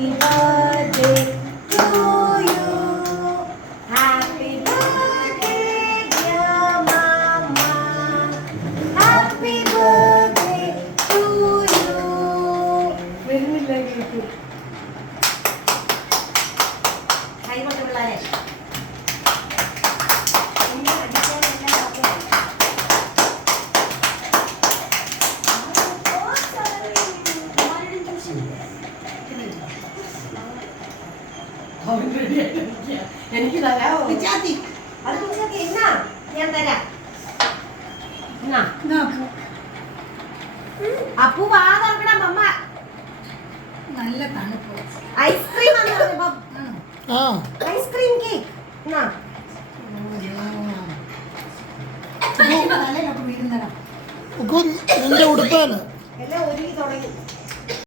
Happy birthday to you. Happy birthday, dear Mama. Happy birthday to you. വരുന്നില്ല cake. കൈ കൊണ്ട് പിള്ളേരെ. എനിക്ക് തരാമോ? അത് എന്നാ ഞാൻ തരാം. അപ്പു വാ തുറക്കണം അമ്മ. നല്ല തണുപ്പ് ഐസ്ക്രീം ആ